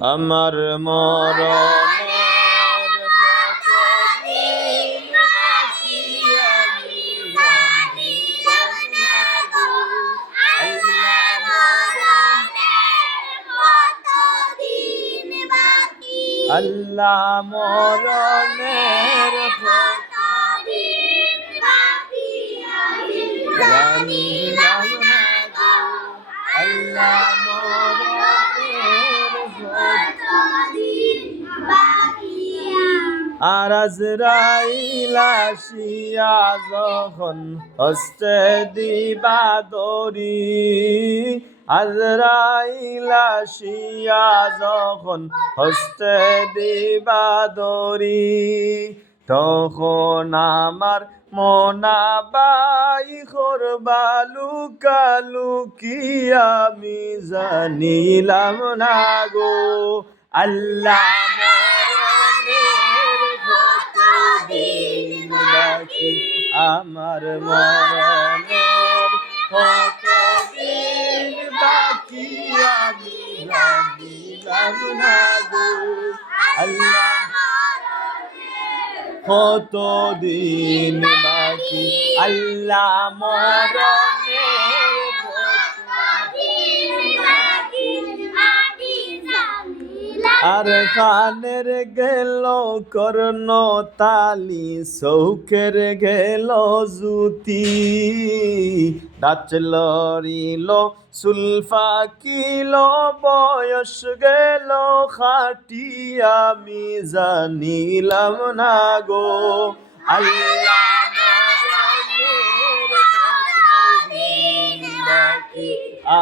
আমার মরণের কতদিন বাকি আমি জানিলাম না গো। আল্লাহ মরণের কতদিন বাকি, আল্লাহ মরণের কতদিন বাকি আমি জানিলাম না গো। আল্লাহ আর আজরাইল আসিয়া যখন হস্তে দিবা দড়ি, আজরাইল আসিয়া যখন হস্তে দিবা দড়ি, তখন আমার মনাবাই করবা লুকালুকি আমি জানিলাম না গো। আল্লাহ আমার মরণের কতদিন বাকি আমি জানিলাম না গো। আল্লাহ কতদিন বাকি, আল্লাহ মরণের কতদিন বাকি আমি জানিলাম। আর কানের গেল কর্ণ তালি, চৌকের গেল জুতি, নাচল রিল সুলফা কিলো, বয়স গেল খাটি আমি জানিলাম না গো। আল্লাহ মরণের কতদিন বাকি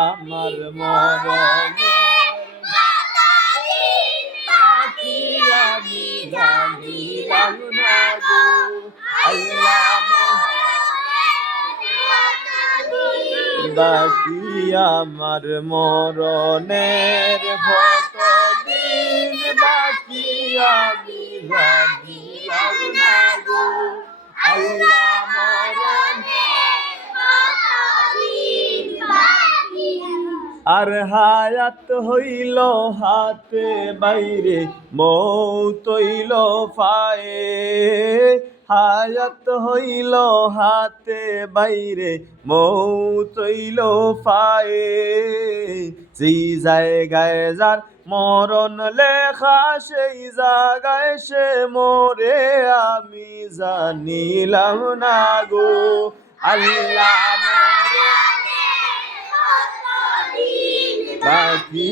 আমার মরণের কতদিন বাকি আমি জানিলাম না গো। আল্লাহ বাকি আমার মরণের কতদিন বাকি আমি জানিলাম না গো। আল্লাহ মরণের কতদিন বাকি। আর হায়াত হইল হাতে বাইরে, মৌত হইল পায়ে, হায়াত হইল হাতে বাইরে, মৌত হইল পায়ে, যেই জায়গায় যার মরণ লেখা সেই জায়গায় সে মরে আমি জানিলাম না গো। আল্লাহ বাকি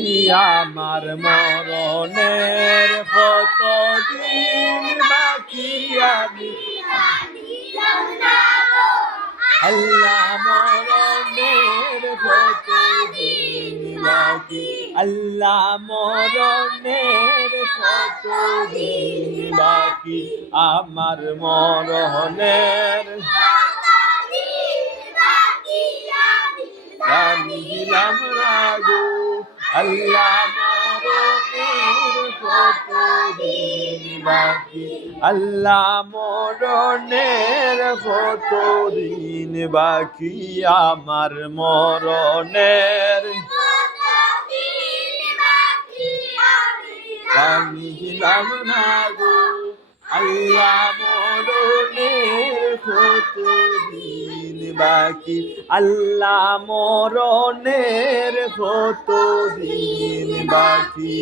আমার মরণের কতদিন বাকি আমি জানিলাম না গো। আল্লাহ মরণের কতদিন বাকি, আল্লাহ মরণের কতদিন বাকি আমার মরণের জানিলাম না গো। আল্লাহ মরণের কতদিন বাকি, আল্লাহ মরণের কতদিন বাকি আমার মরণের জানিলাম না গো। আল্লাহ মরণের কতদিন বাকি, আল্লাহ মরণের কতদিন বাকি।